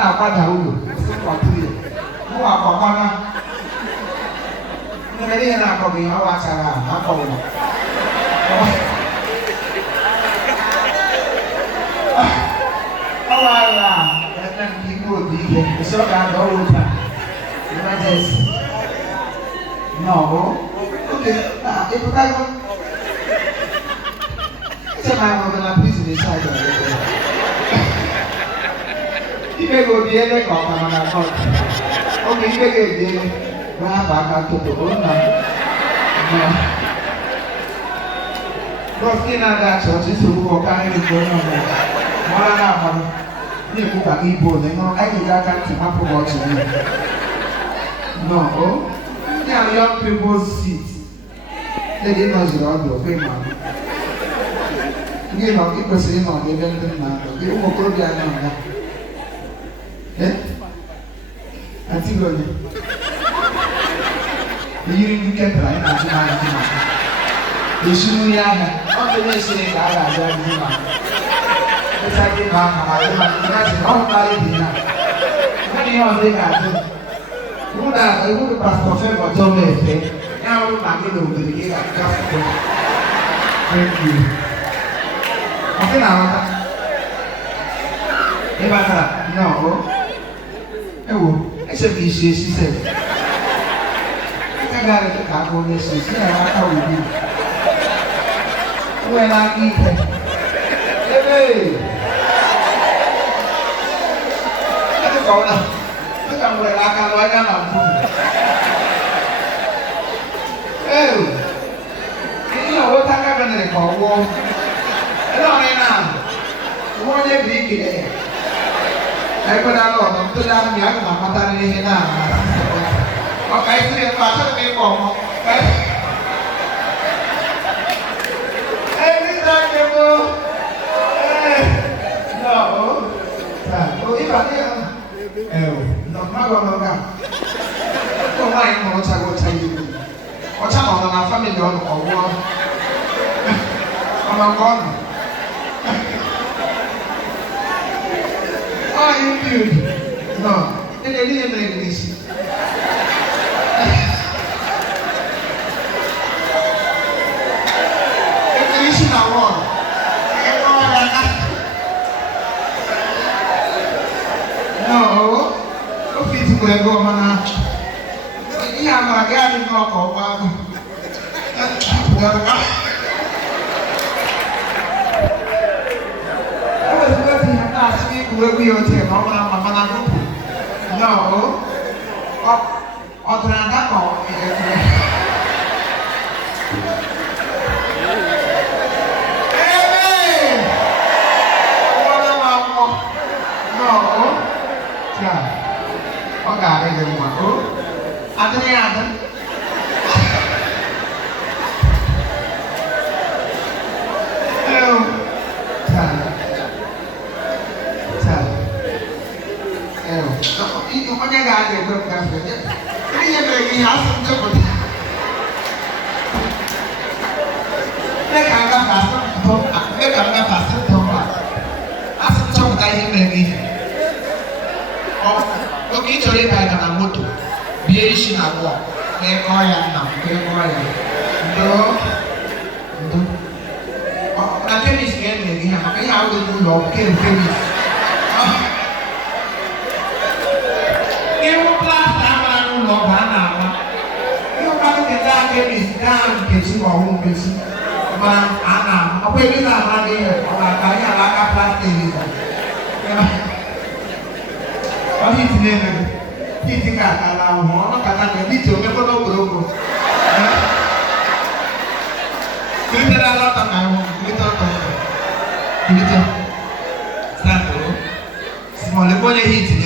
na-akwada ụlọ kọtri mụ akọkọna mmere ihe na-akọbụ ihe ọwa achara ahụ akọwụla ọwa agha ebe nke igwe obi ihe esi ọ ga-ada ọrụ ụka emergency n'ọgụ oge na ịpụtago eche ma ahụ na prison inside of it ibe go bi ele ka ọ kama na court oge ibe ga-ebi ele wee hapụ aka ntụtụ bụrụ na Gọọmenti na-ada achọrọchi nsogbu ọkarịrị nke onye ọbụla mara na-amalụ na-ekwu ka ibu ole nụrụ anyị ga aka ntị mapụ gị ọchị niile no o ndị ahụ young people's seat ndị nọziri ọdụ ofe ma ndị nọ ịkwesịrị ịnọ n'ebe ndị nna gị ụmụ okorobịa nọ nga antigị onye yiri ndị ketara anyị na-ajụ n'anya dị maka esuru ya ahịa ọ dị na-esiri ka a ga-abịa ndị ma ịsa gị ma aka ma dị ma ndị na-asị na ọ mkparị dị na ndị ihe ọzọ ị ga-adị iwu dị pastọ fevọ jọba efe ya hụrụ na gị na obodo gị ga-aga foto ọ gị na-aghọta ịbatara nnọọ ewo echeghị isi esi sef ị gaghị ka aka onye esi esi ya aka wudi uwe n'aka ike ebe dịka ọ na dịka m nwere aka lụọ anya na mbụ ihe ọwụta aka benere ka ọ gwụọ ele ọrị na nwa onye bụ ike ekwela lọọ na ntụli ahụ ya aga m amata n'ihe na-ama ọ ka isi ebe achọrọ m ịkpọ ọmụ ọcha nọ na famili ọnụ ọgwụọ ọnụ nke ọnụ you build no and they didn't make this it's not wrong no okay to go mana iya ma ga ni ko ko ba we are here, Mama, no, small,